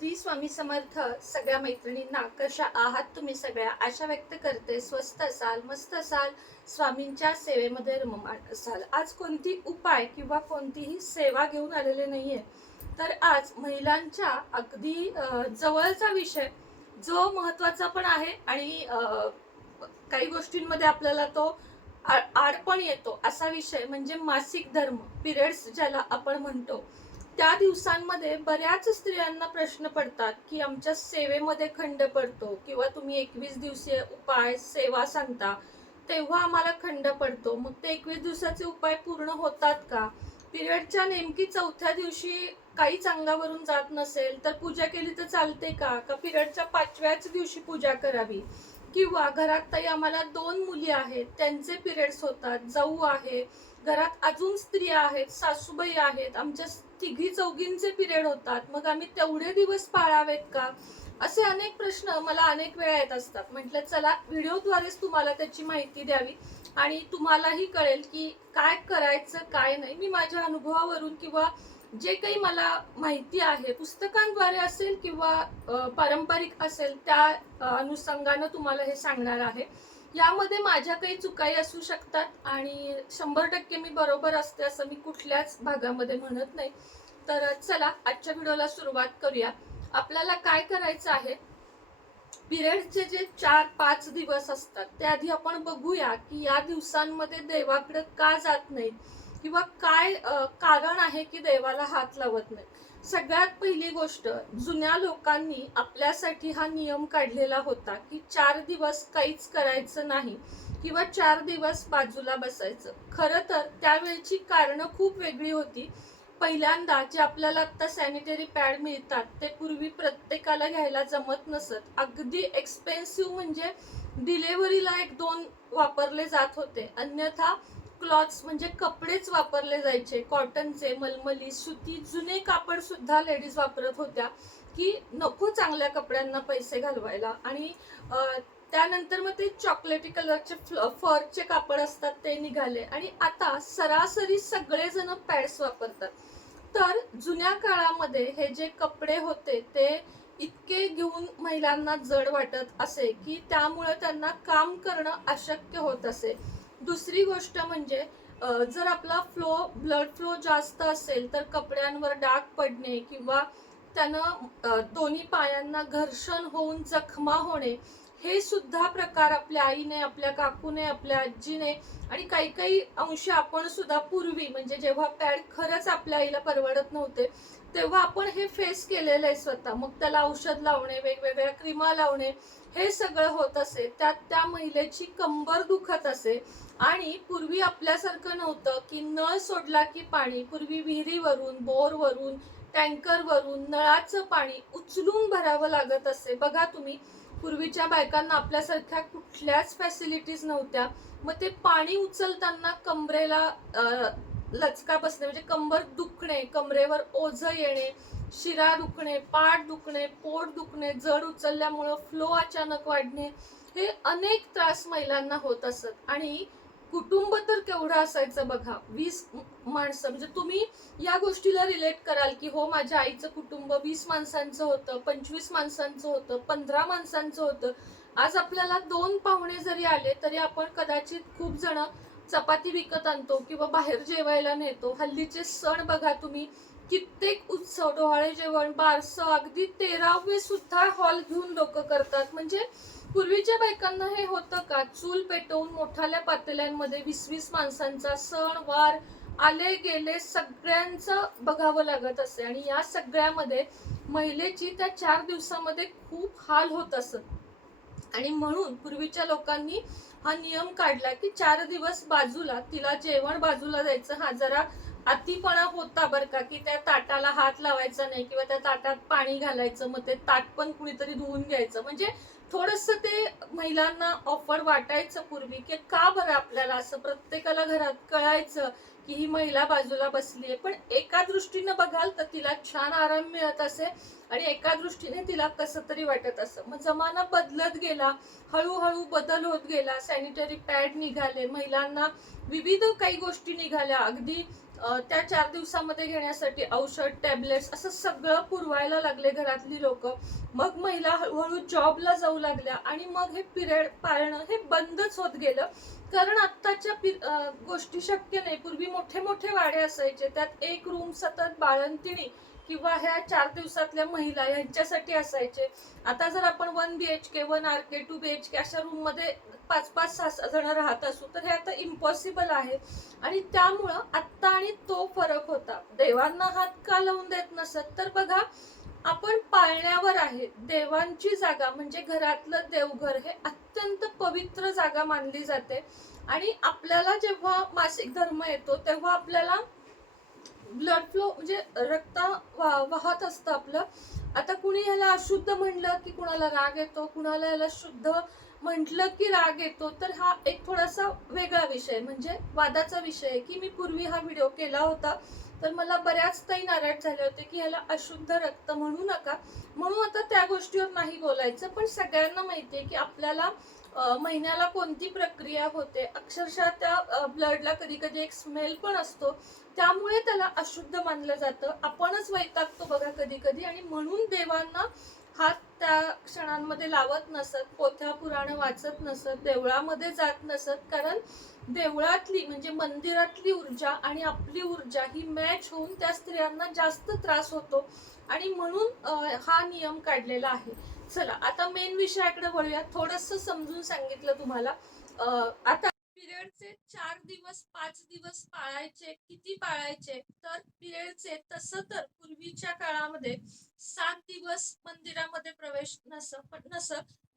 श्री स्वामी समर्थ. सगळ्या मैत्रिणींना कशा आहात तुम्ही सगळ्या? आशा व्यक्त करते स्वस्त असाल, मस्त असाल, स्वामींच्या सेवेमध्ये रममाण असाल. आज कोणती उपाय किंवा कोणतीही सेवा घेऊन आलेले नाहीये, तर आज महिलांच्या अगदी जवळचा विषय, जो महत्वाचा पण आहे आणि काही गोष्टींमध्ये आपल्याला तो आड पण येतो, असा विषय म्हणजे मासिक धर्म, पिरियड्स ज्याला आपण म्हणतो. त्या दिवसांमध्ये बऱ्याच स्त्रियांना प्रश्न पडतात की आमच्या सेवेमध्ये खंड पडतो, किंवा तुम्ही 21 दिवसीय उपाय सेवा सांगता तेव्हा आम्हाला खंड पडतो. मग ते 21 दिवसाचे उपाय पूर्ण होतात का? पिरियडच्या नेमकी चौथ्या दिवशी काहीच अंगावरून जात नसेल तर पूजा केली तर चालते का? पिरियडच्या 5व्याच दिवशी पूजा करावी? किंवा घरात ताई आम्हाला 2 मुली आहेत, त्यांचे पिरियड्स होतात, जाऊ आहे, घरात अजून स्त्रिया आहेत, सासूबाई आहेत, आमच्या तिघी चौघींचे पिरियड होतात, मग आम्ही तेवढे दिवस पाळावेत का? असे अनेक प्रश्न मला अनेक वेळा येत असतात. म्हटलं चला व्हिडिओद्वारेच तुम्हाला त्याची माहिती द्यावी आणि तुम्हालाही कळेल की काय करायचं काय नाही. मी माझ्या अनुभवावरून किंवा जे काही मला माहिती आहे पुस्तकांद्वारे असेल किंवा पारंपरिक असेल त्या अनुषंगानं तुम्हाला हे सांगणार आहे. यामध्ये माझ्या काही चुकाही असू शकतात आणि 100% मी बरोबर असते असं मी कुठल्याच भागामध्ये म्हणत नाही. तर चला आजच्या व्हिडिओला सुरुवात करूया. आपल्याला काय करायचं आहे, पिरियडचे जे 4-5 दिवस असतात ते आधी आपण बघूया की या दिवसांमध्ये देवाकडे का जात नाहीत, किंवा काय कारण आहे की देवाला हात लावत नाही. सगळ्यात पहिली गोष्ट, जुन्या लोकांनी आपल्यासाठी हा नियम काढलेला होता की 4 दिवस काहीच करायचं नाही किंवा 4 दिवस बाजूला बसायचं. खरं तर त्यावेळची कारणं खूप वेगळी होती. पहिल्यांदा जे आपल्याला आता सॅनिटरी पॅड मिळतात ते पूर्वी प्रत्येकाला घ्यायला जमत नसत. अगदी एक्सपेन्सिव्ह, म्हणजे डिलेव्हरीला 1-2 वापरले जात होते. अन्यथा क्लॉथ्स म्हणजे कपडेच वापरले जायचे, कॉटनचे, मलमली, सुती, जुने कापड सुद्धा लेडीज वापरत होत्या की नको चांगल्या कपड्यांना पैसे घालवायला. आणि त्यानंतर मग ते चॉकलेटी कलरचे फरचे कापड असतात ते निघाले आणि आता सरासरी सगळेजण पॅड्स वापरतात. तर जुन्या काळामध्ये हे जे कपडे होते ते इतके घेऊन महिलांना जड वाटत असे की त्यामुळे त्यांना काम करणं अशक्य होत असे. दुसरी गोष्ट म्हणजे जर आपला ब्लड फ्लो जास्त असेल तर कपड्यांवर डाग पडणे किंवा त्यानं दोन्ही पायांना घर्षण होऊन जखमा होणे, हे सुद्धा प्रकार आपल्या आईने, आपल्या काकूने, आपल्या आजीने आणि काही काही अंशी आपण सुद्धा पूर्वी, म्हणजे जेव्हा पॅड खरंच आपल्या आईला परवडत नव्हते तेव्हा आपण हे फेस केलेलं आहे स्वतः. मग त्याला औषध लावणे, वेगवेगळ्या क्रीमा लावणे, हे सगळं होत असे. त्यात त्या महिलेची कंबर दुखत असे. आणि पूर्वी आपल्यासारखं नव्हतं की नळ सोडला की पाणी, पूर्वी विहिरीवरून, बोरवरून, टँकरवरून नळाचं पाणी उचलून भरावं लागत असे. बघा तुम्ही, पूर्वीच्या बायकांना आपल्यासारख्या कुठल्याच फॅसिलिटीज नव्हत्या. मग ते पाणी उचलताना कमरेला लचका बसणे, म्हणजे कंबर दुखणे, कमरेवर ओझं येणे, शिरा दुखणे, पाठ दुखणे, पोट दुखणे, जड उचलल्यामुळं फ्लो अचानक वाढणे, हे अनेक त्रास महिलांना होत असत. आणि कुटुंब तर केवढं असायचं बघा, 20 माणसं, म्हणजे तुम्ही या गोष्टीला रिलेट कराल की हो माझ्या आईचं कुटुंब 20 माणसांचं होतं, 25 माणसांचं होतं, 15 माणसांचं होतं. आज आपल्याला 2 पाहुणे जरी आले तरी आपण कदाचित खूप जण चपाती विकत आणतो किंवा बाहेर जेवायला नेतो. हल्लीचे सण बघा तुम्ही, कित्येक उत्सव, डोहाळे जेवण, बारसं, अगदी 13वे सुद्धा हॉल घेऊन लोक करतात. म्हणजे पूर्वीच्या बायकांना हे होतं का? चूल पेटवून मोठाल्या पातेल्यांमध्ये 20-20 माणसांचा सण वार आले गेले सगळ्यांचं बघावं लागत असे. आणि या सगळ्यामध्ये महिलेची त्या 4 दिवसामध्ये खूप हाल होत असत. आणि म्हणून पूर्वीच्या लोकांनी हा नियम काढला की 4 दिवस बाजूला, तिला जेवण बाजूला द्यायचं. हा जरा अतिपणा होता बरं का, की त्या ताटाला हात लावायचा नाही किंवा त्या ताटात पाणी घालायचं, मग ते ताट पण कुणीतरी धुवून घ्यायचं. म्हणजे थोडंसं ते महिलांना ऑफर वाटायचं पूर्वी, की का बरं आपल्याला असं प्रत्येकाला घरात कळायचं की ही महिला बाजूला बसलीये. पण एका दृष्टीनं बघाल तर तिला छान आराम मिळत असे आणि एका दृष्टीने तिला कसं तरी वाटत असं. मग जमाना बदलत गेला, हळूहळू बदल होत गेला. सॅनिटरी पॅड निघाले, महिलांना विविध काही गोष्टी निघाल्या. अगदी त्या 4 दिवसामध्ये घेण्यासाठी औषध टॅबलेट्स असं सगळं पुरवायला लागले घरातली लोक. मग महिला हळूहळू जॉबला जाऊ लागल्या आणि मग हे पिरियड पाळणं हे बंदच होत गेलं. कारण आत्ताच्या गोष्टी शक्य नाही. पूर्वी मोठे मोठे वाडे असायचे, त्यात एक रूम सतत बाळंतिणी किंवा ह्या 4 दिवसातल्या महिला यांच्यासाठी असायचे. आता जर आपण 1 BHK 1 RK 2 BHK अशा रूम मध्ये 5-5 6 जण राहत असू तर हे आता इम्पॉसिबल आहे. आणि त्यामुळं आत्ता आणि तो फरक होता. देवांना हात का लावून देत नसत तर बघा, आपण पाळण्यावर आहे. देवांची जागा म्हणजे घरातलं देवघर हे अत्यंत पवित्र जागा मानली जाते. आणि आपल्याला जेव्हा मासिक धर्म येतो तेव्हा आपल्याला ब्लड फ्लो म्हणजे रक्त वाहत असतं आपलं. आता कुणी ह्याला अशुद्ध म्हणलं की कुणाला राग येतो, कुणाला याला शुद्ध म्हटलं की राग येतो. तर हा एक थोडासा वेगळा विषय म्हणजे वादाचा विषय आहे. की मी पूर्वी हा व्हिडिओ केला होता तर मला बऱ्याच ताई नाराज झाले होते की ह्याला अशुद्ध रक्त म्हणू नका. म्हणून आता त्या गोष्टीवर नाही बोलायचं. पण सगळ्यांना माहितीये की आपल्याला महिन्याला कोणती प्रक्रिया होते. अक्षरशः त्या ब्लडला कधी कधी एक स्मेल पण असतो, त्यामुळे त्याला अशुद्ध मानलं जातं. आपणच वैतागतो बघा कधी कधी. आणि म्हणून देवांना हात त्या क्षणांमध्ये लावत नसत, पोथ्या पुराण वाचत नसत, देवळामध्ये जात नसत. कारण देवळातली म्हणजे मंदिरातली ऊर्जा आणि आपली ऊर्जा ही मॅच होऊन त्या स्त्रियांना जास्त त्रास होतो. आणि म्हणून हा नियम काढलेला आहे. चला आता मेन विषयाकडे वळूया. थोडस समजून सांगितलं तुम्हाला. आता पिरियडचे 4 दिवस 5 दिवस पाळायचे, किती पाळायचे तर पिरियडचे तसं तर पूर्वीच्या काळामध्ये 7 दिवस मंदिरामध्ये प्रवेश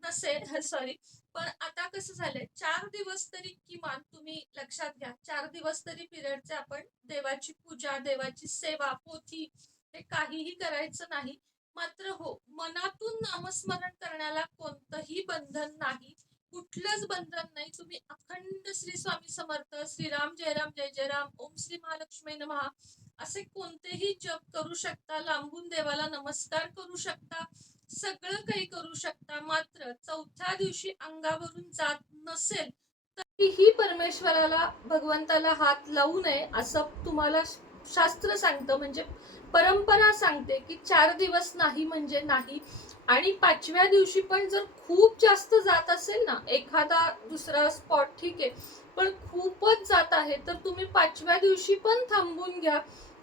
नसे सॉरी. पण आता कसं झालंय, 4 दिवस तरी किमान तुम्ही लक्षात घ्या, 4 दिवस तरी पिरियडचे आपण देवाची पूजा, देवाची सेवा, पोथी हे काहीही करायचं नाही. मात्र हो, मनातून नामस्मरण करण्याला कोणतंही बंधन नाही, कुठलंच बंधन नाही. तुम्ही अखंड श्री स्वामी समर्थ, श्रीराम जय राम जय जय राम, ओम श्री महालक्ष्मी नमः असे कोणतेही जप करू शकता. लांबून देवाला नमस्कार करू शकता, सगळं काही करू शकता. मात्र 4थ्या दिवशी अंगावरून जात नसेल तरीही परमेश्वराला भगवंताला हात लावू नये असं तुम्हाला शास्त्र सांगतं. म्हणजे परंपरा सांगते की 4 दिवस नाही म्हणजे नाही. आणि 5व्या दिवशी पण जर खूप जास्त जात असेल ना, एखादा दुसरा स्पॉट ठीक आहे, पण खूपच जात आहे तर तुम्ही 5व्या दिवशी पण थांबून घ्या,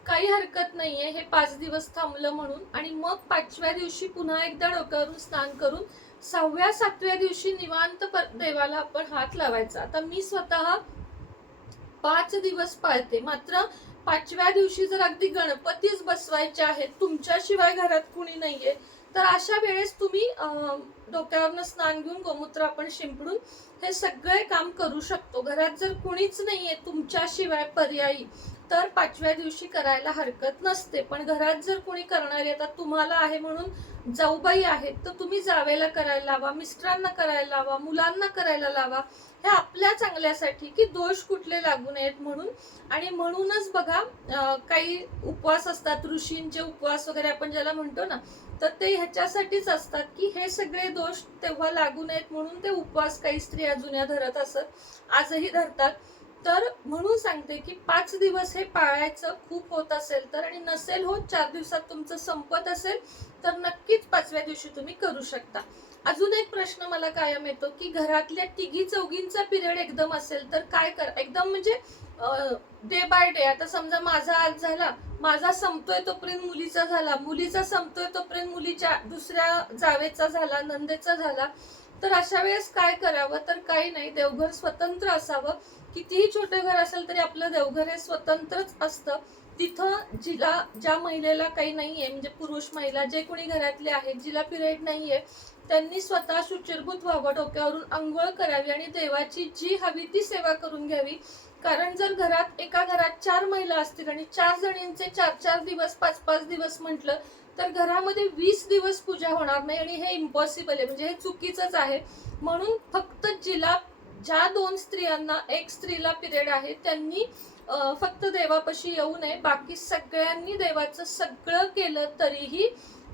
काही हरकत नाहीये. हे 5 दिवस थांबलं म्हणून. आणि मग 5व्या दिवशी पुन्हा एकदा डोक्यावरून स्नान करून 6व्या 7व्या दिवशी निवांत देवाला आपण हात लावायचा. आता मी स्वतः 5 दिवस पाळते. मात्र 5व्या दिवशी जर अगदी गणपतीच बसवायचे आहेत, तुमच्याशिवाय घरात कुणी नाहीये, तर अशा वेळेस तुम्ही डोक्यावरनं स्नान घेऊन गोमूत्र आपण शिंपडून हे सगळे काम करू शकतो. घरात जर कुणीच नाहीये तुमच्याशिवाय पर्यायी तर 5व्या दिवशी करायला हरकत नसते. पण घरात जर कुणी करणार आहे, तर तुम्हाला आहे म्हणून जाऊबाई आहेत तर तुम्ही जावेला करायला लावा, मिस्टरांना करायला लावा, मुलांना करायला लावा. हे आपल्या चांगल्यासाठी की दोष कुठले लागू नयेत म्हणून. आणि म्हणूनच बघा, काही उपवास असतात, ऋषींचे उपवास वगैरे आपण ज्याला म्हणतो ना, तर ते ह्याच्यासाठीच असतात की हे सगळे दोष तेव्हा लागू नयेत म्हणून ते उपवास काही स्त्रिया जुन्या धरत असत, आजही धरतात. तर म्हणून सांगते की 5 दिवस हे पाळायचं खूप होत असेल तर. आणि नसेल होत, 4 दिवसात तुमचं संपत असेल तर नक्कीच 5व्या दिवशी तुम्ही करू शकता. अजून एक प्रश्न मला कायम येतो की घरातल्या तिघी चौघींचा पिरियड एकदम असेल तर काय एकदम म्हणजे डे बाय डे. आता समजा माझा आज झाला, माझा संपतोय तोपर्यंत मुलीचा झाला, मुलीचा संपतोय तोपर्यंत मुलीच्या दुसऱ्या जावेचा झाला, नंदेचा झाला. तर अशा वेळेस काय करावं तर काही नाही, देवघर स्वतंत्र असावं. कितीही छोटे घर असेल तरी आपलं देवघर हे स्वतंत्रच असतं. तिथं ज्या महिलेला काही नाहीये, म्हणजे पुरुष महिला जे कोणी घरातले आहेत जिला पिरियड नाहीये, त्यांनी स्वतः शुचिर्भूत व्हावं, डोक्यावरून अंघोळ करावी आणि देवाची जी हवी ती सेवा करून घ्यावी. कारण जर एका घरात 4 महिला असतील आणि 4 जणींचे 4-4 दिवस 5-5 दिवस म्हटलं तर घरामध्ये 20 दिवस पूजा होणार नाही. आणि हे इम्पॉसिबल आहे, म्हणजे हे चुकीचंच आहे. म्हणून फक्त ज्या 2 स्त्रियांना एक स्त्रीला पिरियड आहे त्यांनी फक्त देवापाशी येऊ नये. बाकी सगळ्यांनी देवाचं सगळं केलं तरीही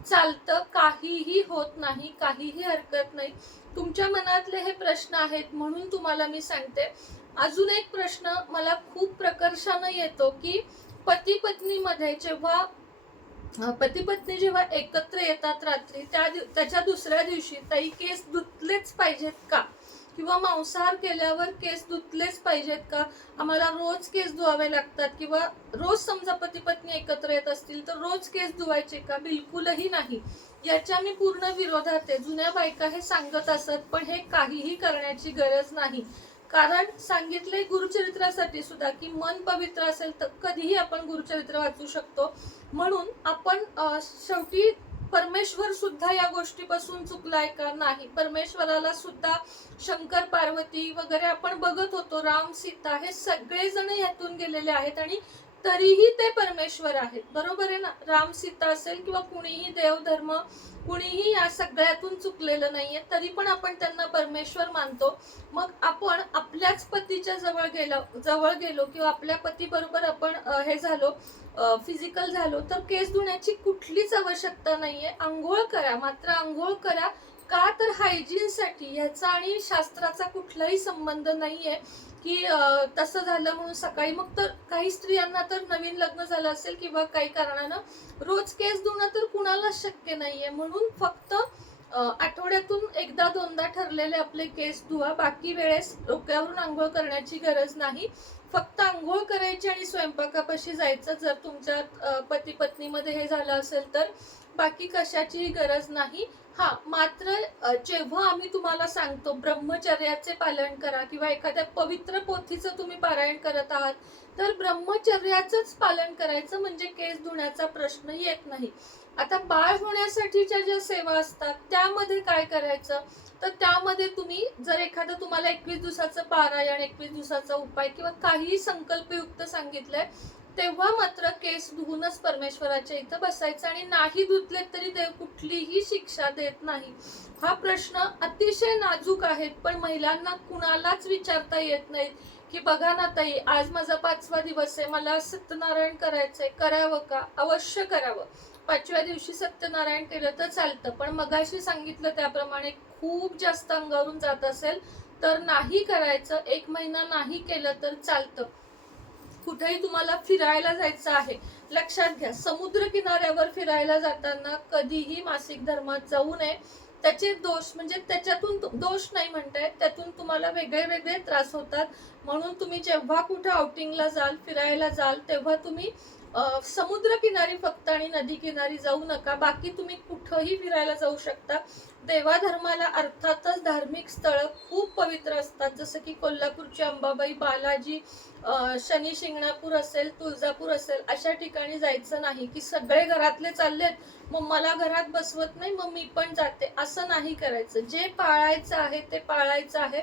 चालतं, काहीही होत नाही, काहीही हरकत नाही. तुमच्या मनातले हे प्रश्न आहेत म्हणून तुम्हाला मी सांगते. अजून एक प्रश्न मला खूप प्रकर्षानं येतो की पती पत्नी मध्ये जेव्हा पती पत्नी जेव्हा एकत्र येतात रात्री त्याच्या दुसऱ्या दिवशी ताई केस धुतलेच पाहिजेत का, किंवा मांसाहार केल्यावर केस धुतलेच पाहिजेत का, आम्हाला रोज केस धुवावे लागतात, किंवा रोज समजा पती पत्नी एकत्र येत असतील तर रोज केस धुवायचे का? बिलकुलही नाही. याच्या मी पूर्ण विरोधात आहे. जुन्या बायका हे सांगत असत, पण हे काहीही करण्याची गरज नाही. कारण सांगितले गुरुचरित्रासाठी सुद्धा की मन पवित्र असेल तर कधीही आपण गुरुचरित्र वाचू शकतो. म्हणून आपण शेवटी परमेश्वर सुद्धा या गोष्टीपासून चुकलाय का? नाही. परमेश्वराला सुद्धा शंकर पार्वती वगैरे आपण बघत होतो, राम सीता हे सगळेजण यातून गेलेले आहेत आणि तरीही ते परमेश्वर आहेत. बरोबर आहे ना? राम सीता असेल किंवा कुणीही देवधर्म, कुणीही या सगळ्यातून चुकलेलं नाहीये, तरी पण आपण त्यांना परमेश्वर मानतो. मग आपण आपल्याच पतीच्या जवळ गेलो किंवा आपल्या पती बरोबर आपण हे झालो, फिजिकल झालो, तर केस धुण्याची कुठलीच आवश्यकता नाहीये. आंघोळ करा, मात्र आंघोळ करा का? तर हायजीन साठी. ह्याचा आणि शास्त्राचा कुठलाही संबंध नाहीये की तसं झालं म्हणून सकाळी. मग तर काही स्त्रियांना तर नवीन लग्न झालं असेल किंवा काही कारणानं रोज केस धुणं तर कुणालाच शक्य नाहीये. म्हणून फक्त आठवड्यातून एकदा दोनदा ठरलेले आपले केस धुवा. बाकी वेळेस डोक्यावरून आंघोळ करण्याची गरज नाही. फक्त आंघोळ करायची आणि स्वयंपाकापाशी जायचं जर तुमच्या पती पत्नीमध्ये हे झालं असेल तर. बाकी कशाचीही गरज नाही. हा, मात्र जेव्हा आम्ही तुम्हाला सांगतो ब्रह्मचर्याचे पालन करा किंवा एखाद्या पवित्र पोथीचं तुम्ही पारायण करत आहात तर ब्रह्मचर्याचंच पालन करायचं, म्हणजे केस धुण्याचा प्रश्न येत नाही. आता बाळ होण्यासाठीच्या ज्या सेवा असतात त्यामध्ये काय करायचं, तर त्यामध्ये तुम्ही जर एखादं तुम्हाला 21 दिवसाचं पारायण, 21 दिवसाचा उपाय किंवा काहीही संकल्पयुक्त सांगितलंय, तेव्हा मात्र केस धुवूनच परमेश्वराच्या इथं बसायचं. आणि नाही धुतले तरी देव कुठलीही शिक्षा देत नाही. हा प्रश्न अतिशय नाजूक आहे, पण महिलांना कुणालाच विचारता येत नाही की बघा ना ताई, आज माझा 5वा दिवस आहे, मला सत्यनारायण करायचंय, करावं का? अवश्य करावं. 5व्या दिवशी सत्यनारायण केलं तर चालतं, पण मगाशी सांगितलं त्याप्रमाणे खूप जास्त अंगावरून जात असेल तर नाही करायचं. 1 महिना नाही केलं तर चालतं. कुठेही तुम्हाला फिरायला जायचं आहे, लक्षात घ्या, समुद्र किनाऱ्यावर फिरायला जाताना कधीही मासिक धर्मात जाऊ नये. त्याचे दोष, म्हणजे त्याच्यातून दोष नाही म्हणतायत, त्यातून तुम्हाला वेगळे वेगळे त्रास होतात. म्हणून तुम्ही जेव्हा कुठे आउटिंगला जाल, फिरायला जाल, तेव्हा तुम्ही समुद्र किनारी फक्त आणि नदी किनारी जाऊ नका. बाकी तुम्ही कुठेही फिरायला जाऊ शकता. देवाधर्माला अर्थातच धार्मिक स्थळं खूप पवित्र असतात, जसं की कोल्हापूरची अंबाबाई, बालाजी, शनी शिंगणापूर असेल, तुळजापूर असेल, अशा ठिकाणी जायचं नाही की सगळे घरातले चाललेत मग मला घरात बसवत नाही मग मी पण जाते, असं नाही करायचं. जे पाळायचं आहे ते पाळायचं आहे.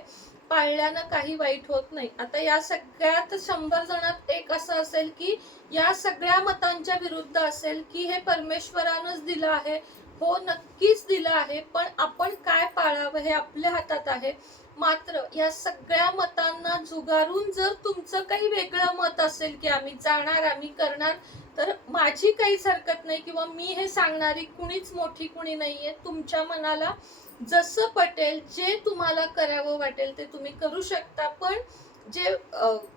पाळल्यानं काही वाईट होत नाही. आता या सगळ्यात 100 जणात एक असं असेल की या सगळ्या मतांच्या विरुद्ध असेल की हे परमेश्वरानंच दिलं आहे. हो, नक्कीच दिलं आहे, पण आपण काय पाळावं हे आपल्या हातात आहे. मात्र या सगळ्या मतांना झुगारून जर तुमचं काही वेगळं मत असेल की आम्ही जाणार, आम्ही करणार, तर माझी काहीच हरकत नाही किंवा मी हे सांगणारी कुणीच मोठी कुणी नाहीये. तुमच्या मनाला जसं पटेल, जे तुम्हाला करावं वाटेल ते तुम्ही करू शकता. पण जे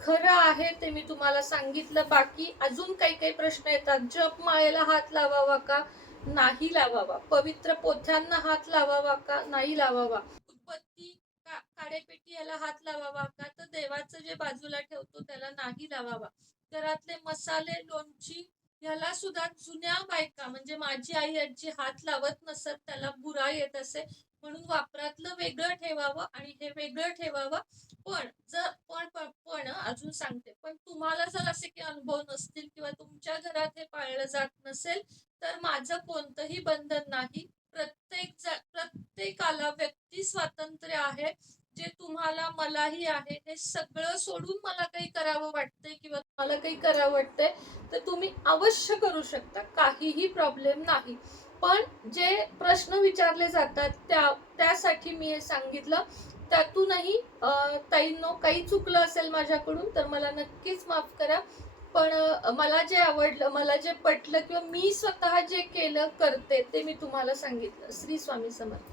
खरं आहे ते मी तुम्हाला सांगितलं. बाकी अजून काही काही प्रश्न येतात. जपमाळेला हात लावावा का? नाही लावावा. पवित्र पोथ्यांना हात लावावा का? नाही लावावा. उत्पत्ती काडेपेटी याला हात लावावा का? तर देवाचं जे बाजूला ठेवतो त्याला नाही लावावा. घरातले मसाले, लोणची ह्याला सुद्धा जुन्या बायका, म्हणजे माझी आई आजी हात लावत नसत, त्याला बुरा येत असे. म्हणून वापरातलं वेगळं ठेवावं आणि हे वेगळं ठेवावं. पण जर पण अजून सांगते, पण तुम्हाला जर असे काही अनुभव नसतील किंवा तुमच्या घरात हे पाळलं जात नसेल तर माझं कोणतंही बंधन नाही. प्रत्येकाला व्यक्ती स्वातंत्र्य आहे, जे तुम्हाला मलाही आहे. हे सगळं सोडून मला काही करावं वाटतंय किंवा मला काही करावं वाटतंय तर तुम्ही अवश्य करू शकता, काहीही प्रॉब्लेम नाही. पण जे प्रश्न विचारले जातात त्यासाठी मी हे सांगितलं. त्यातूनही ताईंनो काही चुकलं असेल माझ्याकडून तर मला नक्कीच माफ करा. पण मला जे आवडलं, मला जे पटलं किंवा मी स्वतः जे केलं करते ते मी तुम्हाला सांगितलं. श्री स्वामी समर्थ.